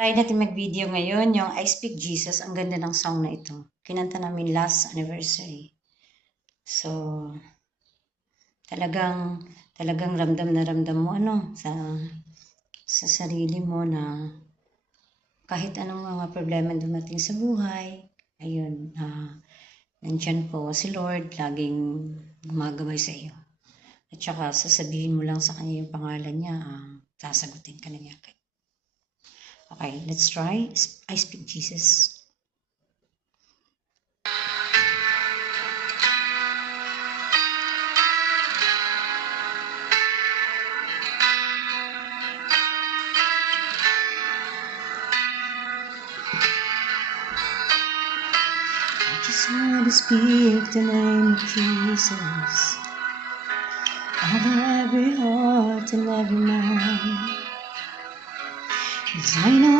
Try natin mag-video ngayon yung I Speak Jesus. Ang ganda ng song na ito. Kinanta namin last anniversary. So, talagang ramdam na ramdam mo sa sarili mo na kahit anong mga problema dumating sa buhay, ayun, nandyan po si Lord, laging gumagabay sa iyo. At saka sasabihin mo lang sa kanya yung pangalan niya, sasagutin ka na niya. Okay, let's try. I Speak Jesus. I just want to speak the name of Jesus over every heart and every mind. 'Cause I know